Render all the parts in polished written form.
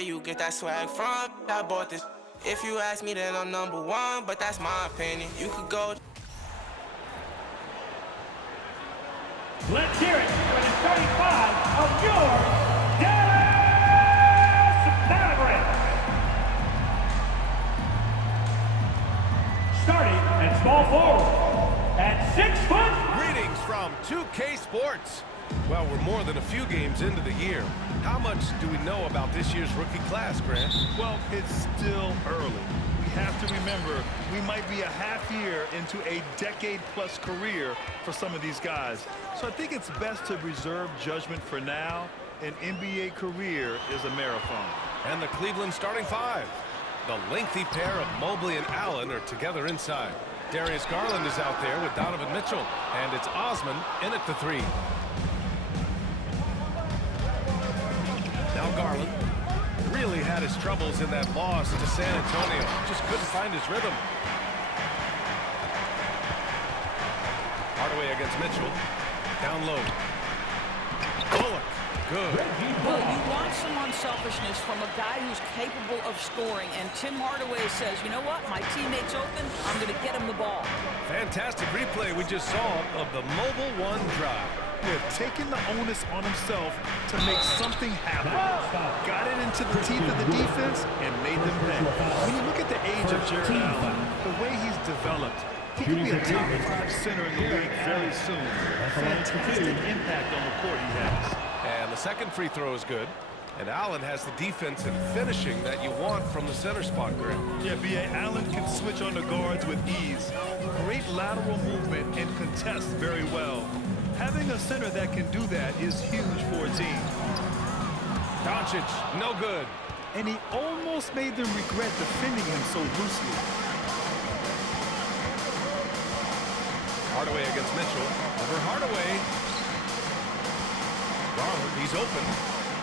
where you get that swag from. I bought this. If you ask me, then I'm number one, but that's my opinion. You could go. Let's hear it for the 35 of your Dallas Mavericks. Starting at small forward at 6 foot. Greetings from 2K Sports. Well, we're more than a few games into the year. How much do we know about this year's rookie class, Grant? Well, it's still early. We have to remember we might be a half year into a decade-plus career for some of these guys. So I think it's best to reserve judgment for now. An NBA career is a marathon. And the Cleveland starting five. The lengthy pair of Mobley and Allen are together inside. Darius Garland is out there with Donovan Mitchell. And it's Osman in at the three. Now Garland really had his troubles in that loss to San Antonio. Just couldn't find his rhythm. Hardaway against Mitchell. Down low. Bullock. Good. Well, you want some unselfishness from a guy who's capable of scoring. And Tim Hardaway says, you know what? My teammate's open. I'm going to get him the ball. Fantastic replay we just saw of the mobile one drive. Taking the onus on himself to make something happen. Got it into the teeth of the defense and made them pay. When you look at the age of Jared Allen, the way he's developed, he could be a top 5 center in the league very soon. Fantastic impact on the court he has. And the second free throw is good. And Allen has the defense and finishing that you want from the center spot, Grant. Yeah, B.A. Allen can switch on the guards with ease. Great lateral movement and contests very well. Having a center that can do that is huge for a team. Doncic, no good. And he almost made them regret defending him so loosely. Hardaway against Mitchell. Over Hardaway. Garland, he's open.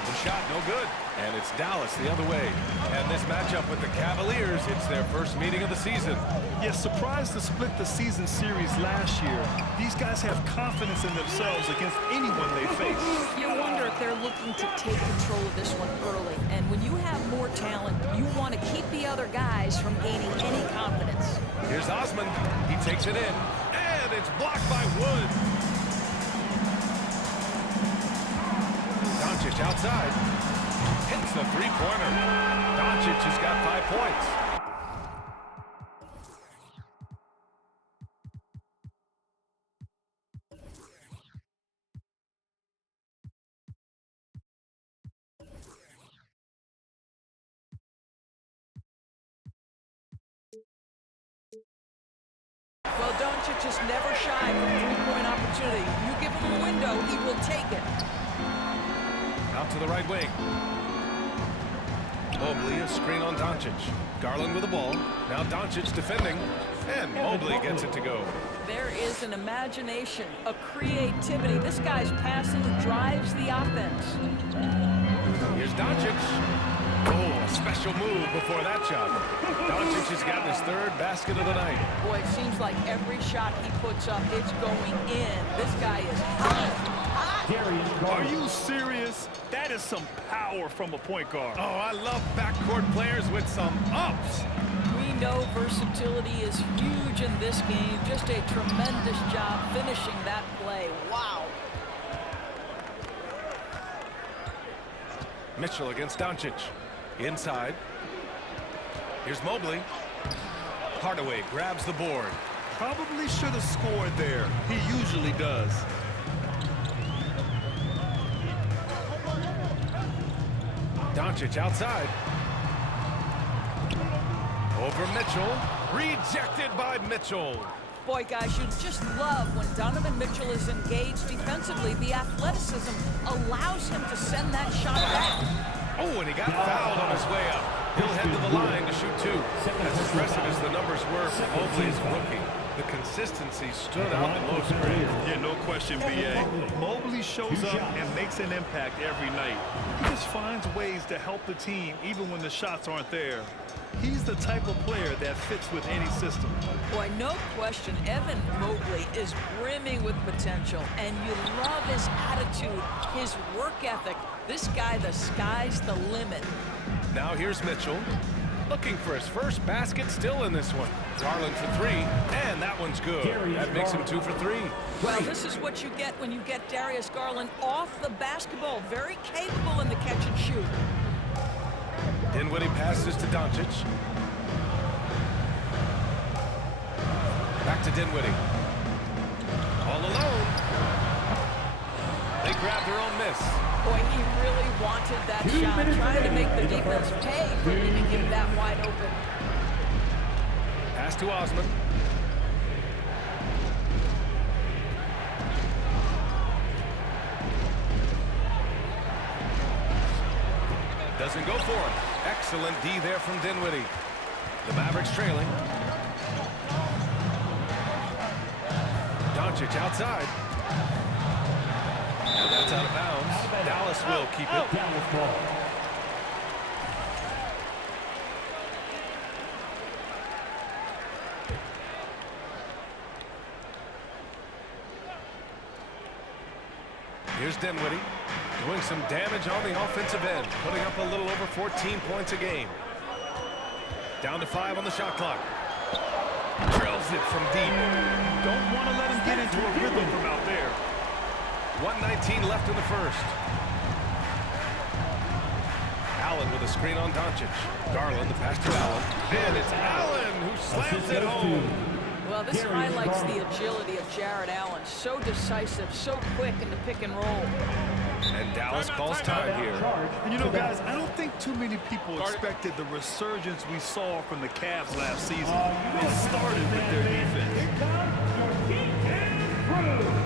The shot, no good. And it's Dallas the other way. And this matchup with the Cavaliers, it's their first meeting of the season. Yes, surprised to split the season series last year. These guys have confidence in themselves against anyone they face. You wonder if they're looking to take control of this one early. And when you have more talent, you want to keep the other guys from gaining any confidence. Here's Osman. He takes it in. And it's blocked by Wood. Doncic outside. Hits the three-pointer. Doncic has got 5 points. Well, Doncic is never shy from a three-point opportunity. You give him a window, he will take it. Out to the right wing. Mobley, a screen on Doncic. Garland with the ball. Now Doncic defending. And Mobley gets it to go. There is an imagination, a creativity. This guy's passing drives the offense. Here's Doncic. Oh, a special move before that shot. Doncic has gotten his third basket of the night. Boy, it seems like every shot he puts up, it's going in. This guy is hot. Are you serious? That is some power from a point guard. Oh, I love backcourt players with some ups. We know versatility is huge in this game. Just a tremendous job finishing that play. Wow. Mitchell against Doncic. Inside. Here's Mobley. Hardaway grabs the board. Probably should have scored there. He usually does. Doncic outside. Over Mitchell. Rejected by Mitchell. Boy, guys, you just love when Donovan Mitchell is engaged defensively. The athleticism allows him to send that shot back. Oh, and he got fouled on his way up. He'll head to the line to shoot two. As impressive as the numbers were for Mobley's rookie, the consistency stood out the most. Yeah, no question, B.A. Mobley shows up and makes an impact every night. He just finds ways to help the team even when the shots aren't there. He's the type of player that fits with any system. Boy, no question, Evan Mobley is brimming with potential, and you love his attitude, his work ethic. This guy, the sky's the limit. Now here's Mitchell. Looking for his first basket, still in this one. Garland for three, and that one's good. That makes him 2 for 3. Well, this is what you get when you get Darius Garland off the basketball. Very capable in the catch and shoot. Dinwiddie passes to Doncic. Back to Dinwiddie. All alone. They grab their own miss. Boy, he really wanted that shot, trying to make the defense pay for leaving him that wide open. Pass to Osman. Doesn't go for him. Excellent D there from Dinwiddie. The Mavericks trailing. Doncic outside. And that's out of bounds. Dallas will keep it. Dallas ball. Here's Dinwiddie doing some damage on the offensive end, putting up a little over 14 points a game. Down to 5 on the shot clock. Drills it from deep. Don't want to let him get into a rhythm from out there. 1:19 left in the first. Allen with a screen on Doncic. Garland, the pass to Allen. And it's Allen who slams it home. Well, this highlights the agility of Jared Allen. So decisive, so quick in the pick and roll. And Dallas calls time here. And you know, guys, I don't think too many people expected the resurgence we saw from the Cavs last season. It started with their defense. Here comes your weekend crew.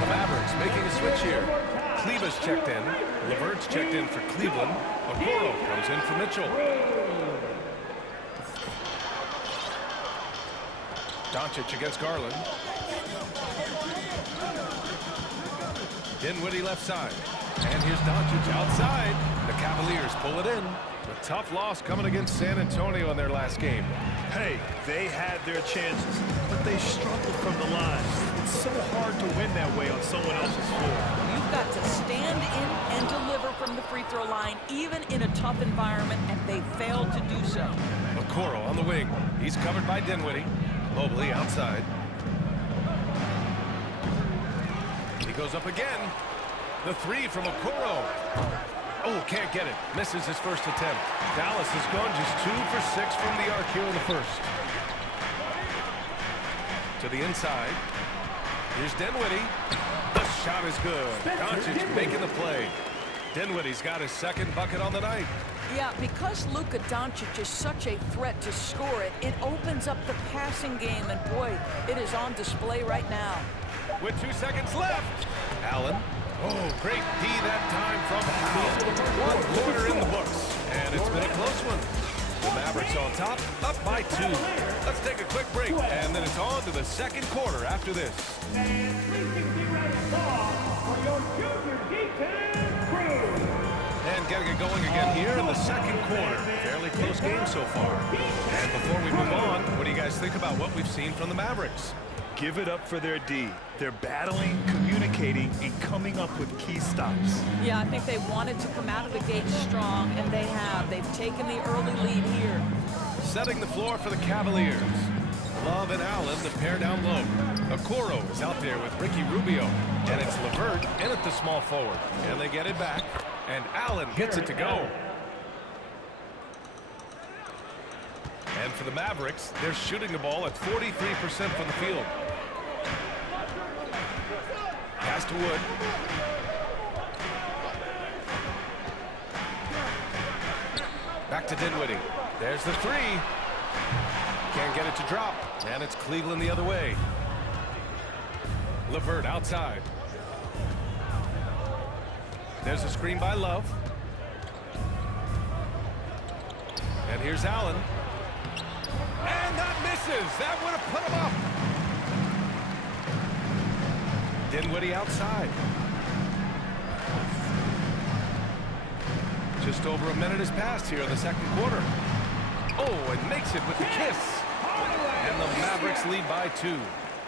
The Mavericks making a switch here. Kleber's checked in. Levert's checked in for Cleveland. Okoro comes in for Mitchell. Doncic against Garland. Dinwiddie left side. And here's Doncic outside. The Cavaliers pull it in. A tough loss coming against San Antonio in their last game. Hey, they had their chances, but they struggled from the line. It's so hard to win that way on someone else's floor. You've got to stand in and deliver from the free throw line, even in a tough environment, and they failed to do so. Okoro on the wing. He's covered by Dinwiddie. Mobley outside. He goes up again. The three from Okoro. Oh, can't get it. Misses his first attempt. Dallas has gone just 2 for 6 from the arc here in the first. To the inside. Here's Dinwiddie. The shot is good. Doncic making the play. Dinwiddie's got his second bucket on the night. Yeah, because Luka Doncic is such a threat to score it, it opens up the passing game, and boy, it is on display right now. With 2 seconds left. Allen. Oh, great D that time from Powell. 1 quarter in the books, and it's been a close one. The Mavericks on top, up by 2. Let's take a quick break, and then it's on to the second quarter after this. And 360 right ball for your junior defense crew. And getting it going again here in the second quarter. Fairly close game so far. And before we move on, what do you guys think about what we've seen from the Mavericks? Give it up for their D. They're battling, communicating, and coming up with key stops. Yeah, I think they wanted to come out of the gate strong, and they have. They've taken the early lead here. Setting the floor for the Cavaliers. Love and Allen, the pair down low. Okoro is out there with Ricky Rubio. And it's Levert in at the small forward. And they get it back. And Allen gets it to go. And for the Mavericks, they're shooting the ball at 43% from the field. Pass to Wood. Back to Dinwiddie. There's the three. Can't get it to drop. And it's Cleveland the other way. Levert outside. There's a screen by Love. And here's Allen. And that misses. That would have put him up. Dinwiddie outside. Just over a minute has passed here in the second quarter. Oh, and makes it with the kiss. And the Mavericks lead by 2.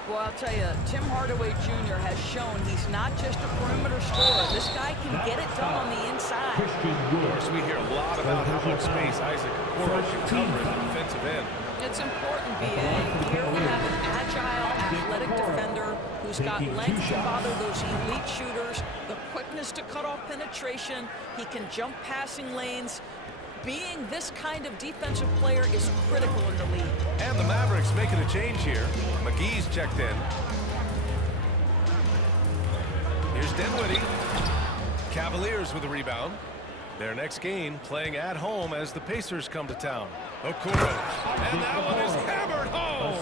Well, I'll tell you, Tim Hardaway Jr. has shown he's not just a perimeter scorer. This guy can get it done on the inside. Of course, we hear a lot about how much space Isaac Okoro can cover at the defensive end. It's important, B.A. Here we have an agile, athletic defender who's got length to bother those elite shooters, the quickness to cut off penetration. He can jump passing lanes. Being this kind of defensive player is critical in the league. And the Mavericks making a change here. McGee's checked in. Here's Dinwiddie. Cavaliers with a rebound. Their next game playing at home as the Pacers come to town. Okoro. And that one is hammered home.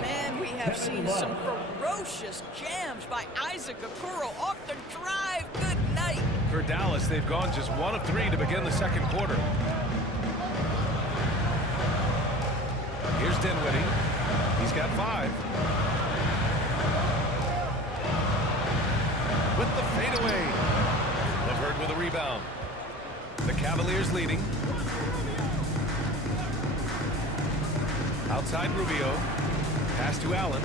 Man, we have seen some ferocious jams by Isaac Okoro off the drive. Good night. For Dallas, they've gone just 1 of 3 to begin the second quarter. Here's Dinwiddie. He's got 5. With the fadeaway. LeVert with a rebound. The Cavaliers leading. Outside Rubio. Pass to Allen.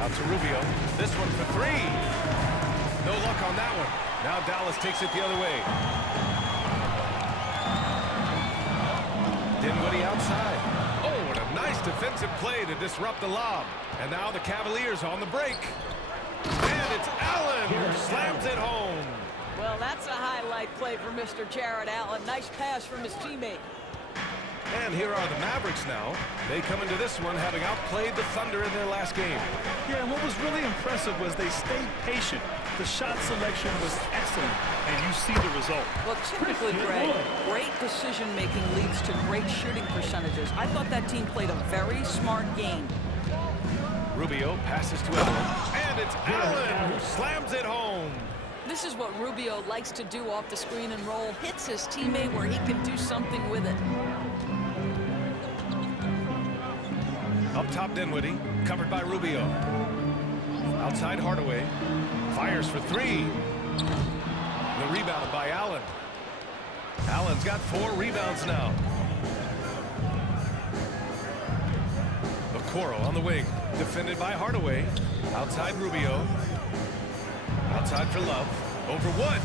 Out to Rubio. This one for 3. No luck on that one. Now Dallas takes it the other way. Dinwiddie outside. Oh, what a nice defensive play to disrupt the lob. And now the Cavaliers on the break. And it's Allen who slams it home. Well, that's a highlight play for Mr. Jared Allen. Nice pass from his teammate. And here are the Mavericks now. They come into this one having outplayed the Thunder in their last game. Yeah, and what was really impressive was they stayed patient. The shot selection was excellent, and you see the result. Well, typically, Greg, great decision-making leads to great shooting percentages. I thought that team played a very smart game. Rubio passes to Allen. And it's Allen who slams it home. This is what Rubio likes to do off the screen and roll. Hits his teammate where he can do something with it. Up top, Dinwiddie, covered by Rubio. Outside Hardaway, fires for 3. The rebound by Allen. Allen's got 4 rebounds now. Okoro on the wing, defended by Hardaway. Outside Rubio. Outside for Love. Over Wood.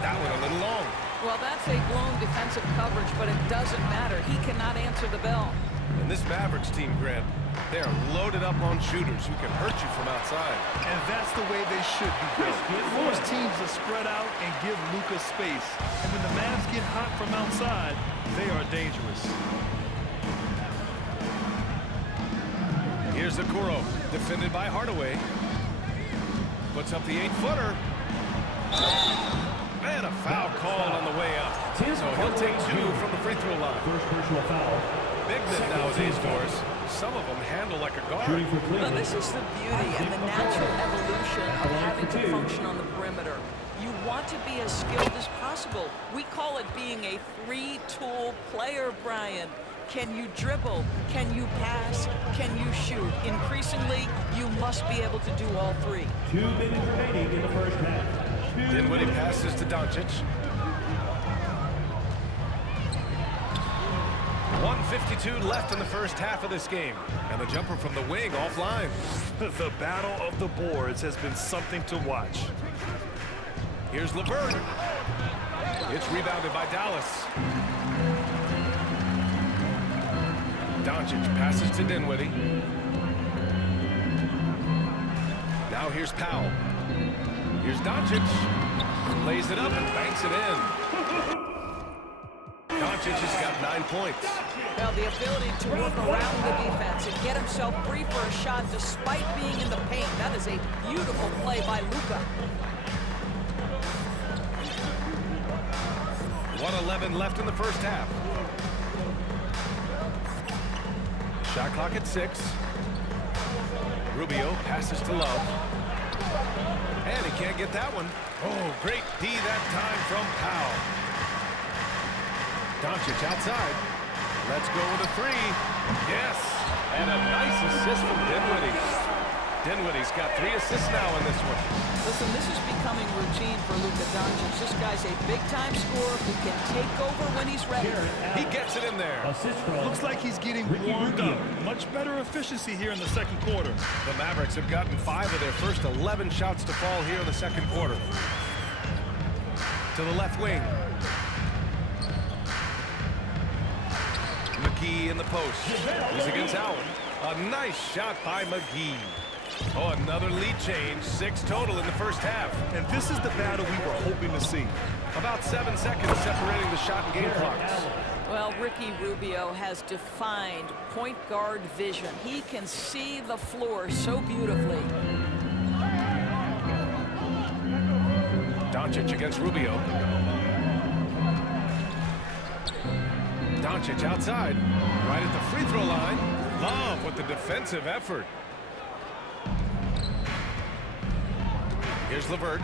That one a little long. Well, that's a blown defensive coverage, but it doesn't matter. He cannot answer the bell. And this Mavericks team, Grant, they are loaded up on shooters who can hurt you from outside. And that's the way they should be built. Force teams to spread out and give Luka space. And when the Mavs get hot from outside, they are dangerous. Here's Okoro, defended by Hardaway. Puts up the 8-footer. And a foul called on the way up. So he'll take 2 from the free throw line. First personal foul. Big men nowadays, Doris. Some of them handle like a guard. Well, this is the beauty and the natural evolution of having to function on the perimeter. You want to be as skilled as possible. We call it being a 3-tool player, Brian. Can you dribble? Can you pass? Can you shoot? Increasingly, you must be able to do all 3. 2 minutes remaining in the first half. Dinwiddie passes to Doncic. 1:52 left in the first half of this game. And the jumper from the wing offline. The battle of the boards has been something to watch. Here's LeVert. It's rebounded by Dallas. Doncic passes to Dinwiddie. Now here's Powell. Here's Doncic. Lays it up and banks it in. Doncic has got 9 points. Well, the ability to work around the defense and get himself free for a shot despite being in the paint. That is a beautiful play by Luka. 1:11 left in the first half. Shot clock at 6. Rubio passes to Love. And he can't get that one. Oh, great D that time from Powell. Doncic outside. Let's go with a 3. Yes. And a nice assist from Dinwiddie. Dinwiddie's got 3 assists now in this one. Listen, this is becoming routine for Luka Doncic. This guy's a big-time scorer who can take over when he's ready. He gets it in there. Looks like he's getting warmed up. Much better efficiency here in the second quarter. The Mavericks have gotten 5 of their first 11 shots to fall here in the second quarter. To the left wing. McGee in the post. He's against Allen. A nice shot by McGee. Oh, another lead change. 6 total in the first half. And this is the battle we were hoping to see. About 7 seconds separating the shot and game clocks. Well, Ricky Rubio has defined point guard vision. He can see the floor so beautifully. Doncic against Rubio. Doncic outside, right at the free throw line. Love with the defensive effort. Here's LeVert.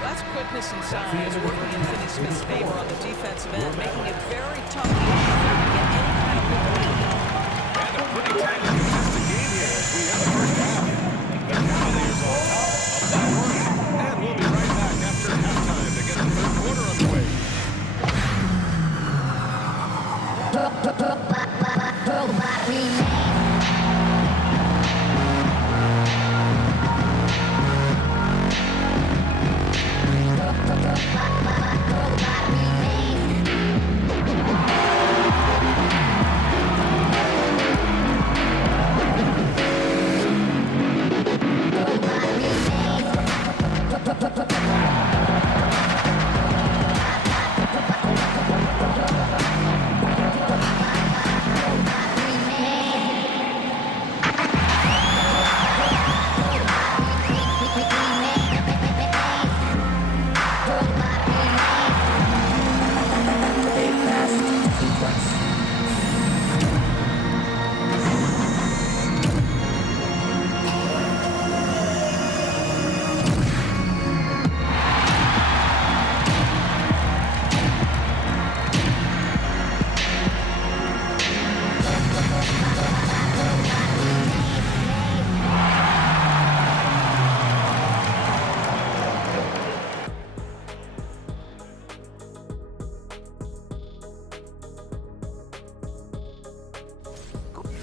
That's quickness and size working in Finney-Smith's favor on the defensive end, making it very tough to get any kind of lead. And a pretty tight and contested game here as we have the first half. The Caverliers on top of that one. And we'll be right back after halftime to get the third quarter underway.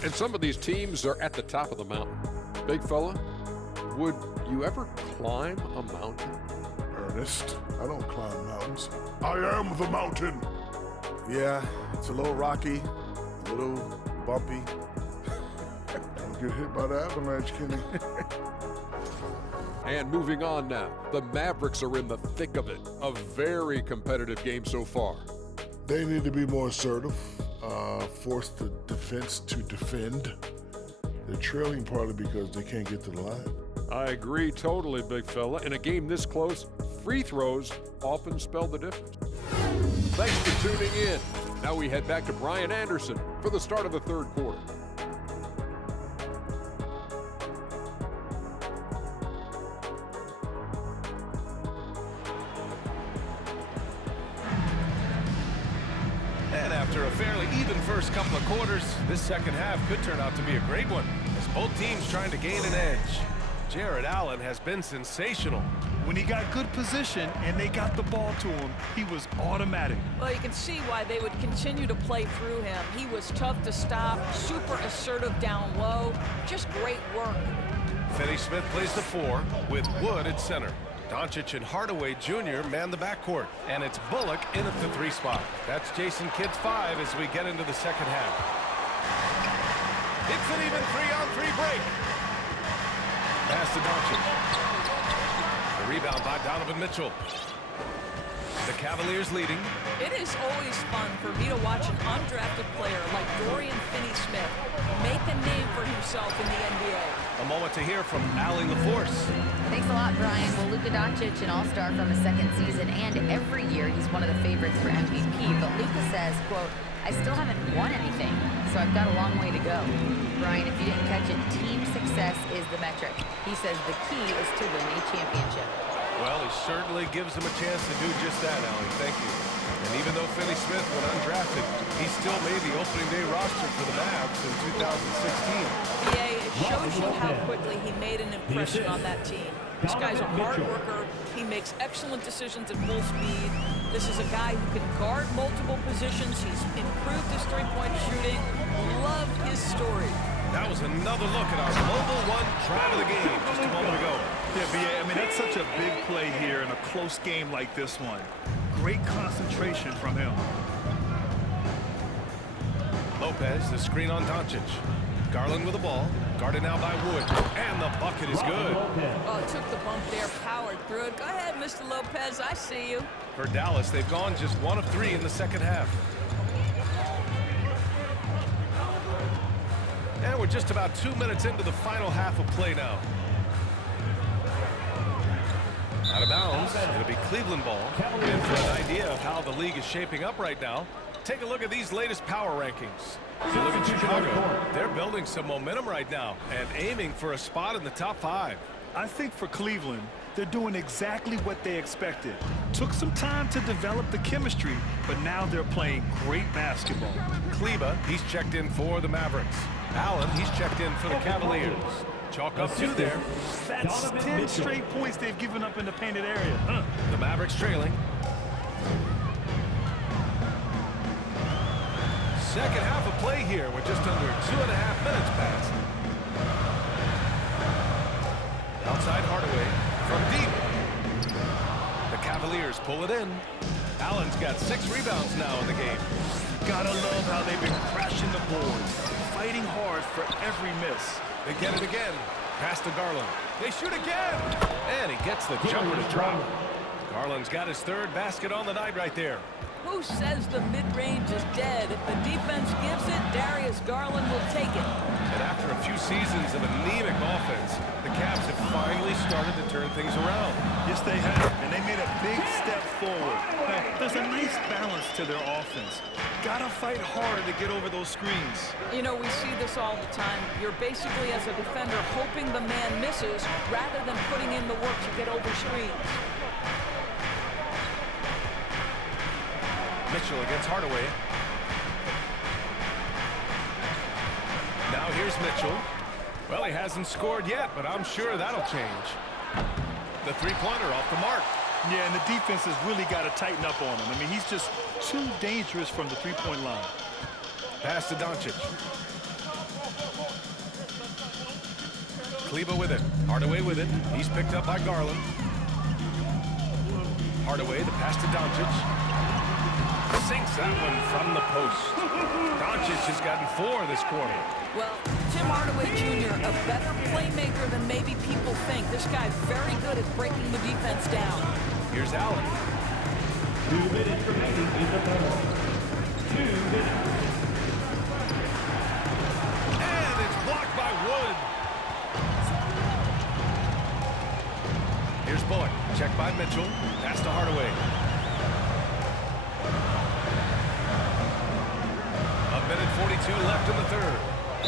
And some of these teams are at the top of the mountain. Big fella, would you ever climb a mountain? Ernest, I don't climb mountains. I am the mountain. Yeah, it's a little rocky, a little bumpy. Don't get hit by the avalanche, Kenny. And moving on now, the Mavericks are in the thick of it. A very competitive game so far. They need to be more assertive, force the defense to defend. They're trailing partly because they can't get to the line. I agree totally, big fella. In a game this close, free throws often spell the difference. Thanks for tuning in. Now we head back to Brian Anderson for the start of the third quarter. And after a fairly even first couple of quarters, this second half could turn out to be a great one, as both teams trying to gain an edge. Jared Allen has been sensational. When he got good position and they got the ball to him, he was automatic. Well, you can see why they would continue to play through him. He was tough to stop, super assertive down low, just great work. Finney-Smith plays the 4 with Wood at center. Doncic and Hardaway Jr. man the backcourt, and it's Bullock in at the 3 spot. That's Jason Kidd's 5 as we get into the second half. It's an even 3-on-3 break. Pass to Doncic. The rebound by Donovan Mitchell. The Cavaliers leading. It is always fun for me to watch an undrafted player like Dorian Finney-Smith make a name for himself in the NBA. A moment to hear from Allie LaForce. Thanks a lot, Brian. Well, Luka Doncic, an all-star from his second season, and every year he's one of the favorites for MVP. But Luka says, quote, I still haven't won anything, so I've got a long way to go. Brian, if you didn't catch it, team success is the metric. He says the key is to win a championship. Well, he certainly gives them a chance to do just that, Allie. Thank you. And even though Finney Smith went undrafted, he still made the opening day roster for the Mavs in 2016. Yeah, it shows you how quickly he made an impression on that team. This guy's a hard worker. He makes excellent decisions at full speed. This is a guy who can guard multiple positions. He's improved his three-point shooting. Love his story. That was another look at our Mobile One drive of the game just a moment ago. Yeah, but I mean, that's such a big play here in a close game like this one. Great concentration from him. Lopez, the screen on Doncic. Garland with the ball. Guarded now by Wood. And the bucket is good. Oh, took the bump there, powered through it. Go ahead, Mr. Lopez, I see you. For Dallas, they've gone just 1 of 3 in the second half. And we're just about 2 minutes into the final half of play now. Out of bounds, it'll be Cleveland ball. And for an idea of how the league is shaping up right now, take a look at these latest power rankings. If you look at Chicago, they're building some momentum right now and aiming for a spot in the top 5. I think for Cleveland, they're doing exactly what they expected. Took some time to develop the chemistry, but now they're playing great basketball. Kleba, he's checked in for the Mavericks. Allen, he's checked in for the Cavaliers. Chalk up 2 there. That's 10 straight points they've given up in the painted area. The Mavericks trailing. Second half of play here with just under 2.5 minutes passed. Outside Hardaway from deep. The Cavaliers pull it in. Allen's got 6 rebounds now in the game. Gotta love how they've been crashing the boards, fighting hard for every miss. They get it again. Pass to Garland. They shoot again. And he gets the jumper to drop. Garland's got his 3rd basket on the night right there. Who says the mid-range is dead? If the defense gives it, Darius Garland will take it. And after a few seasons of anemic offense, the Cavs have finally started to turn things around. Yes, they have, and they made a big step forward. There's a nice balance to their offense. Gotta fight hard to get over those screens. You know, we see this all the time. You're basically, as a defender, hoping the man misses rather than putting in the work to get over screens. Mitchell against Hardaway. Now here's Mitchell. Well, he hasn't scored yet, but I'm sure that'll change. The three-pointer off the mark. Yeah, and the defense has really got to tighten up on him. I mean, he's just too dangerous from the three-point line. Pass to Doncic. Kleba with it. Hardaway with it. He's picked up by Garland. Hardaway, the pass to Doncic. Sinks that one from the post. Doncic has gotten 4 this quarter. Well, Tim Hardaway Jr., a better playmaker than maybe people think. This guy's very good at breaking the defense down. Here's Allen. 2 minutes remaining in the quarter. 2 minutes. And it's blocked by Wood. Here's Bullock. Checked by Mitchell. Pass to Hardaway. A minute 42 left in the 3rd.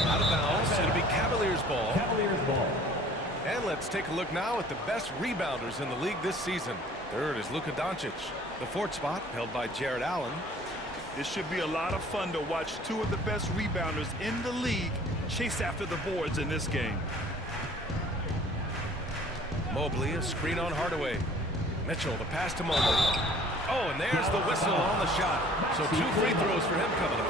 Out of bounds. It'll be Cavaliers ball. Caverliers ball. And let's take a look now at the best rebounders in the league this season. 3rd is Luka Doncic. The 4th spot held by Jared Allen. It should be a lot of fun to watch 2 of the best rebounders in the league chase after the boards in this game. Mobley, a screen on Hardaway. Mitchell, the pass to Mobley. Oh, and there's the whistle on the shot. So 2 free throws for him coming up.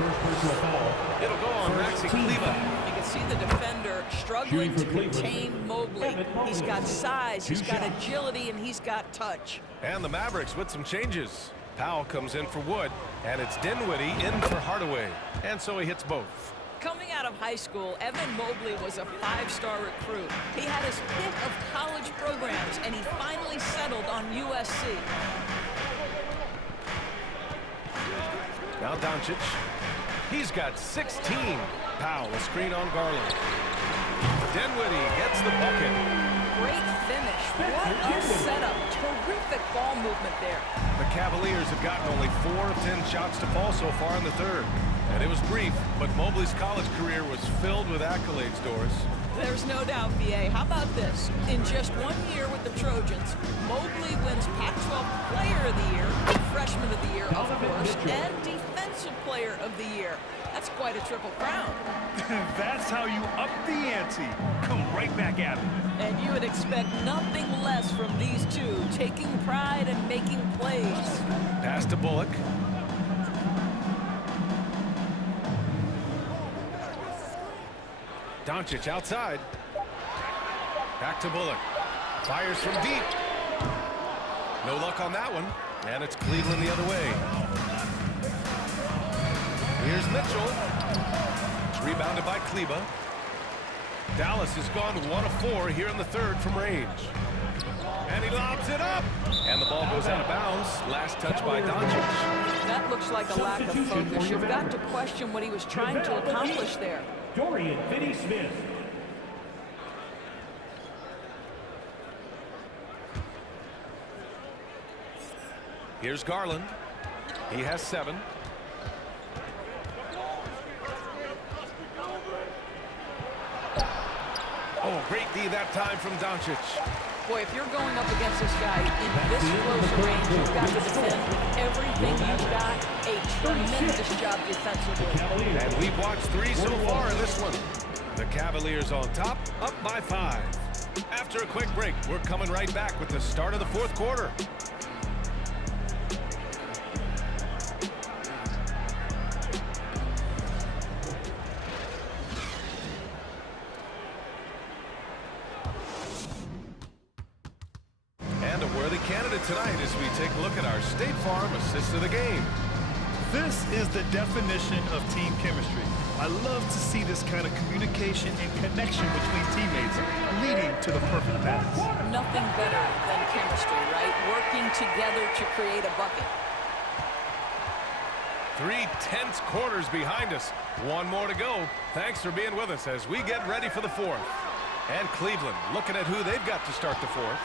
It'll go on Maxi Clevland. You can see the defender struggling to contain Mobley. He's got size, he's got agility, and he's got touch. And the Mavericks with some changes. Powell comes in for Wood, and it's Dinwiddie in for Hardaway. And so he hits both. Coming out of high school, Evan Mobley was a 5-star recruit. He had his pick of college programs, and he finally settled on USC. Now Doncic. He's got 16. Powell, a screen on Garland. Dinwiddie gets the bucket. Great finish. What a setup. Terrific ball movement there. The Cavaliers have gotten only 4 of 10 shots to fall so far in the 3rd. And it was brief, but Mobley's college career was filled with accolades, Doris. There's no doubt, VA. How about this? In just 1 year with the Trojans, Mobley wins Pac-12 Player of the Year, Freshman of the Year, of course, and Defensive Player of the Year. That's quite a triple crown. That's how you up the ante. Come right back at it. And you would expect nothing less from these two, taking pride and making plays. Pass to Bullock. Doncic outside. Back to Bullock. Fires from deep. No luck on that one. And it's Cleveland the other way. Here's Mitchell. It's rebounded by Kleba. Dallas has gone 1 of 4 here in the third from range. And he lobs it up. And the ball goes out of bounds. Last touch by Doncic. That looks like a lack of focus. You've got to question what he was trying to accomplish there. Dorian Finney-Smith. Here's Garland. He has 7. Oh, great D that time from Doncic. Boy, if you're going up against this guy in this close range, you've got to defend with everything you've got. A tremendous job defensively. And we've watched 3 so far in this one. The Cavaliers on top, up by 5. After a quick break, we're coming right back with the start of the fourth quarter. And a worthy candidate tonight as we take a look at our State Farm assist of the game. This is the definition of team chemistry. I love to see this kind of communication and connection between teammates leading to the perfect pass. Nothing better than chemistry, right? Working together to create a bucket. 3 tense quarters behind us. 1 more to go. Thanks for being with us as we get ready for the fourth. And Cleveland looking at who they've got to start the fourth.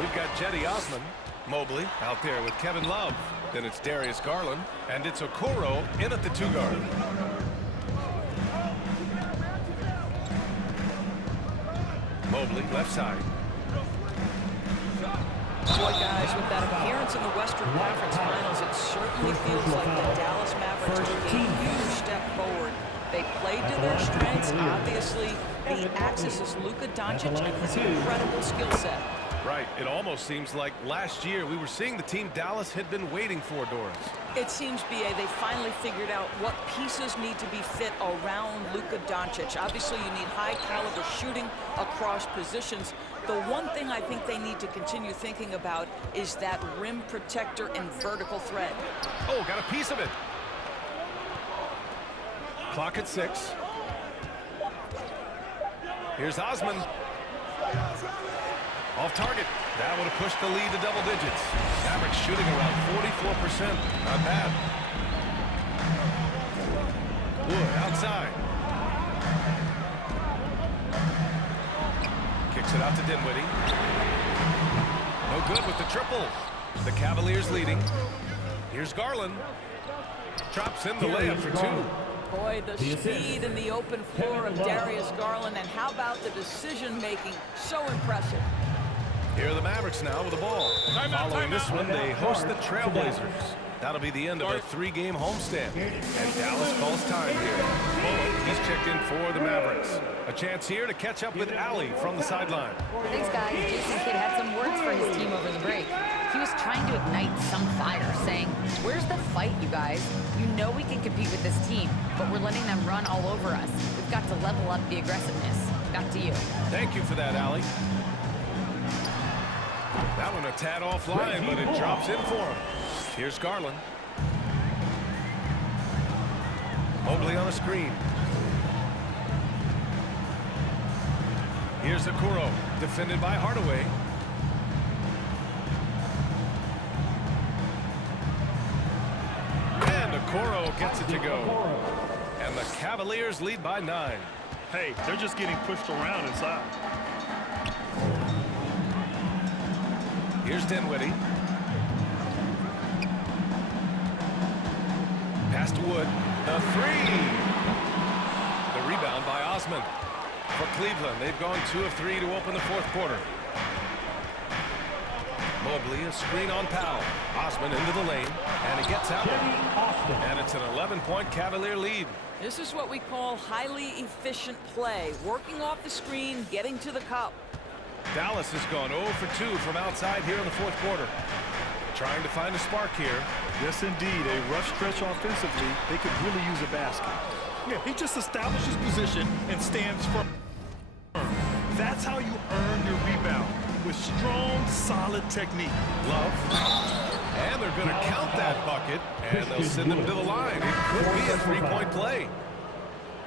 We've got Jetty Osman, Mobley out there with Kevin Love. Then it's Darius Garland, and it's Okoro in at the 2 guard. Mobley, left side. Boy, guys, with that appearance in the Western Conference Finals, it certainly feels like the Dallas Mavericks took a huge step forward. They played to their strengths. Obviously, the axis is Luka Doncic and his incredible skill set. Right. It almost seems like last year we were seeing the team Dallas had been waiting for, Doris. It seems, B.A., they finally figured out what pieces need to be fit around Luka Doncic. Obviously, you need high-caliber shooting across positions. The one thing I think they need to continue thinking about is that rim protector and vertical threat. Oh, got a piece of it. Clock at 6. Here's Osman. Off target. That would have pushed the lead to double digits. Mavericks shooting around 44%. Not bad. Wood outside. Kicks it out to Dinwiddie. No good with the triple. The Cavaliers leading. Here's Garland. Drops in the layup for 2. Boy, the speed and the open floor of Darius Garland, and how about the decision-making? So impressive. Here are the Mavericks now with the ball. Following this one, they host the Trailblazers. That'll be the end of a 3-game homestand. And Dallas calls time here. Bullock, he's checked in for the Mavericks. A chance here to catch up with Allie from the sideline. Thanks, guys. Jason Kidd had some words for his team over the break. He was trying to ignite some fire, saying, "Where's the fight, you guys? You know we can compete with this team, but we're letting them run all over us. We've got to level up the aggressiveness." Back to you. Thank you for that, Allie. That one a tad offline, but it drops in for him. Here's Garland. Mobley on a screen. Here's Okoro, defended by Hardaway. And Okoro gets it to go. And the Cavaliers lead by 9. Hey, they're just getting pushed around inside. Here's Dinwiddie. Pass to Wood. The 3. The rebound by Osman. for Cleveland. They've gone 2 of 3 to open the fourth quarter. Mobley, a screen on Powell. Osman into the lane, and it gets out. And it's an 11-point Cavalier lead. This is what we call highly efficient play. Working off the screen, getting to the cup. Dallas has gone 0 for 2 from outside here in the fourth quarter. Trying to find a spark here. Yes, indeed. A rough stretch offensively. They could really use a basket. Yeah, he just establishes position and stands firm. That's how you earn your rebound, with strong, solid technique. Love. And they're going to count that bucket, and they'll send them to the line. It could be a three-point play.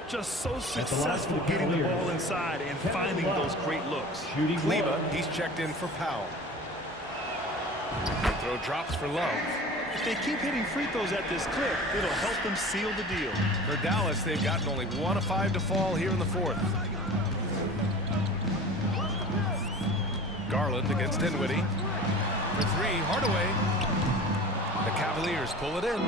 Just so successful getting the ball inside and finding those great looks. Kleba, he's checked in for Powell. The throw drops for Love. If they keep hitting free throws at this clip, it'll help them seal the deal. For Dallas, they've gotten only 1 of 5 to fall here in the fourth. Garland against Dinwiddie. For 3, Hardaway. The Cavaliers pull it in.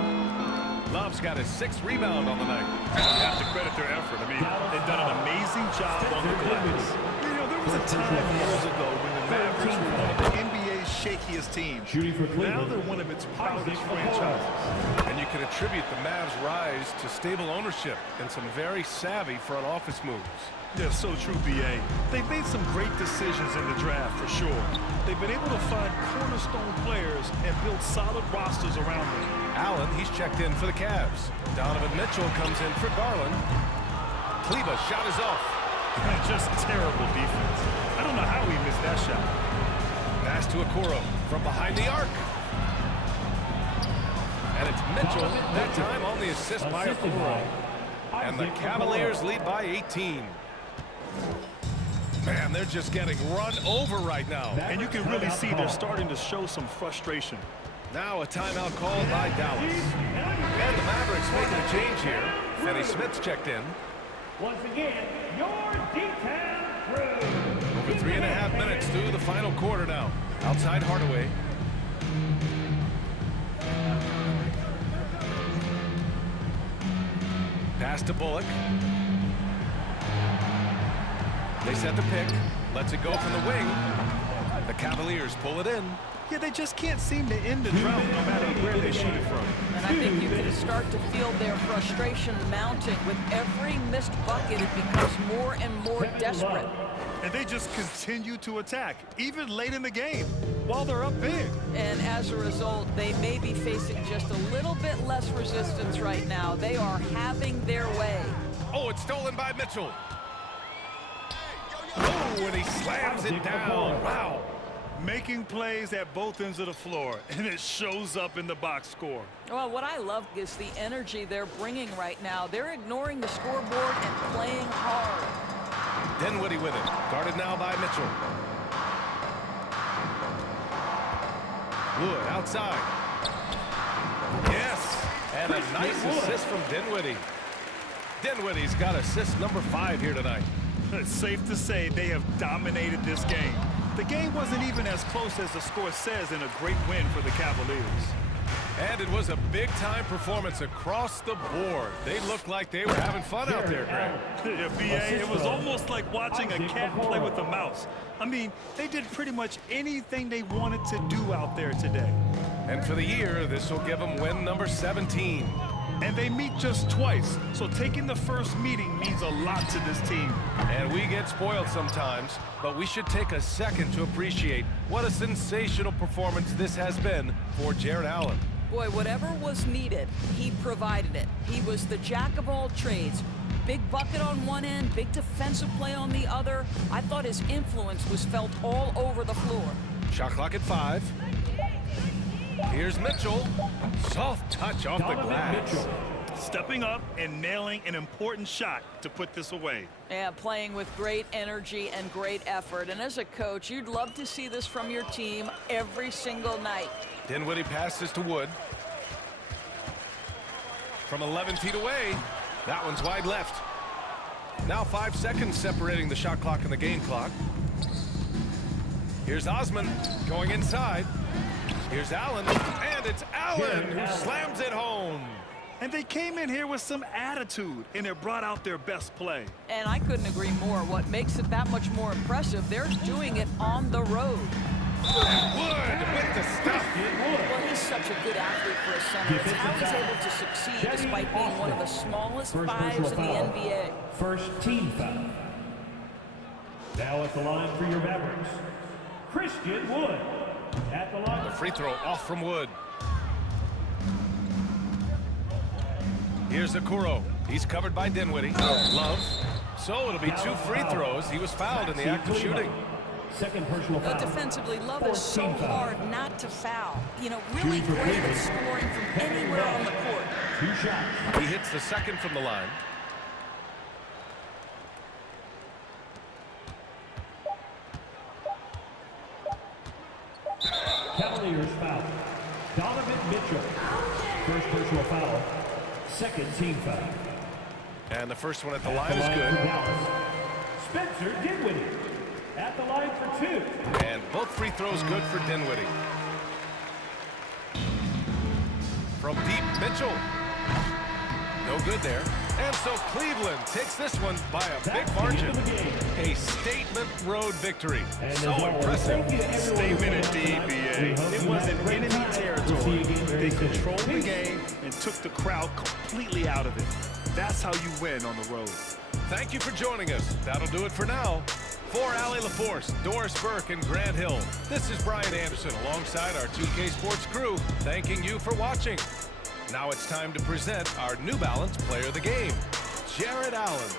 Love's got his 6th rebound on the night. You have to credit their effort. I mean, they've done an amazing job on the glass. You know, there was a time years ago when the Mavericks were one of the NBA's shakiest teams. Now they're one of its proudest franchises. And you can attribute the Mavs' rise to stable ownership and some very savvy front office moves. Yeah, so true, B.A. They've made some great decisions in the draft, for sure. They've been able to find cornerstone players and build solid rosters around them. Allen, he's checked in for the Cavs. Donovan Mitchell comes in for Garland. Kleba shot is off. Just terrible defense. I don't know how he missed that shot. Pass to Okoro from behind the arc. And it's Mitchell, that time on the assist by Okoro. And the Cavaliers lead by 18. Man, they're just getting run over right now. And you can really see they're starting to show some frustration. Now a timeout called by Dallas. And the Mavericks making a change here. Finney Smith's checked in. Once again, your detail crew. Over 3.5 minutes through the final quarter now. Outside Hardaway. Pass to Bullock. They set the pick. Lets it go from the wing. The Cavaliers pull it in. Yeah, they just can't seem to end the drought no matter where they shoot it from. And I think you can start to feel their frustration mounting. With every missed bucket, it becomes more and more desperate. And they just continue to attack, even late in the game, while they're up big. And as a result, they may be facing just a little bit less resistance right now. They are having their way. Oh, it's stolen by Mitchell. Oh, and he slams it down. Wow. Making plays at both ends of the floor, and it shows up in the box score. Well, what I love is the energy they're bringing right now. They're ignoring the scoreboard and playing hard. Dinwiddie with it. Guarded now by Mitchell. Wood outside. Yes. And a nice assist from Dinwiddie. Dinwiddie's got assist number 5 here tonight. It's safe to say they have dominated this game. The game wasn't even as close as the score says in a great win for the Cavaliers. And it was a big-time performance across the board. They looked like they were having fun out there, Greg. Yeah, B.A., it was almost like watching a cat play with a mouse. I mean, they did pretty much anything they wanted to do out there today. And for the year, this will give them win number 17. And they meet just twice, so taking the first meeting means a lot to this team. And we get spoiled sometimes, but we should take a second to appreciate what a sensational performance this has been for Jarrett Allen. Boy, whatever was needed, he provided it. He was the jack of all trades. Big bucket on one end, big defensive play on the other. I thought his influence was felt all over the floor. Shot clock at 5. Here's Mitchell. Soft touch off the glass. Stepping up and nailing an important shot to put this away. Yeah, playing with great energy and great effort. And as a coach, you'd love to see this from your team every single night. Dinwiddie passes to Wood. From 11 feet away, that one's wide left. Now 5 seconds separating the shot clock and the game clock. Here's Osman going inside. Here's Allen, and it's Allen who slams it home. And they came in here with some attitude, and it brought out their best play. And I couldn't agree more. What makes it that much more impressive, they're doing it on the road. Wood with the stuff. Well, he's such a good athlete for a center. It's how he's able to succeed despite being one of the smallest fives in the NBA. First team foul. Now at the line for your Mavericks, Christian Wood. At the line. The free throw off from Wood. Here's Okoro. He's covered by Dinwiddie. Love. So it'll be 2 free throws. He was fouled in the act of shooting. Second personal foul. Defensively, Love is so hard not to foul. You know, really great at scoring from anywhere on the court. 2 shots. He hits the second from the line. Caverliers foul. Donovan Mitchell. First personal foul. Second team foul. And the first one at the line At the is line good. for Dallas, Spencer Dinwiddie. At the line for 2. And both free throws good for Dinwiddie. From deep, Mitchell. No good there. And so Cleveland takes this one by a big margin. A statement road victory. So impressive. Statement indeed, B.A. It wasn't enemy territory. They controlled the game and took the crowd completely out of it. That's how you win on the road. Thank you for joining us. That'll do it for now. For Allie LaForce, Doris Burke, and Grant Hill, this is Brian Anderson alongside our 2K Sports crew, thanking you for watching. Now it's time to present our New Balance Player of the Game, Jared Allen.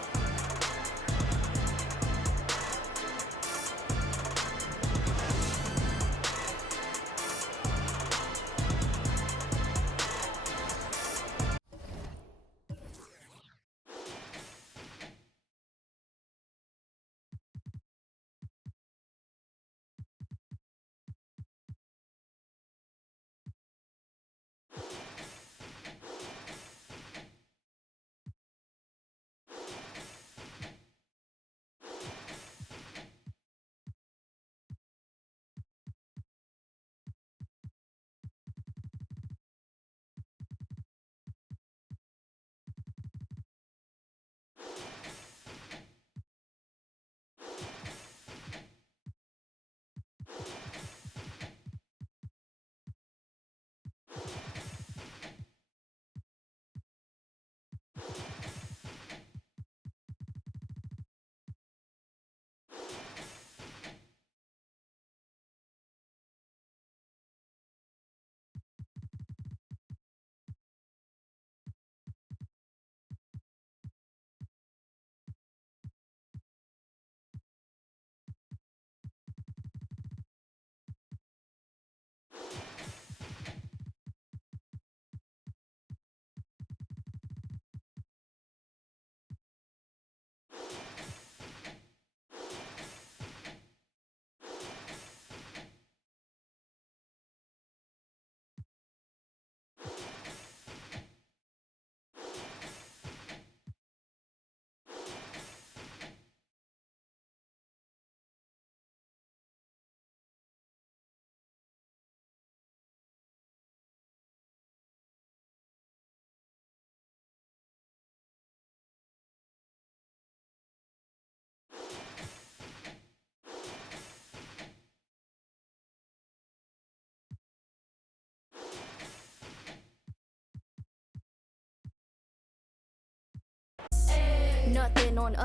Nothing on us.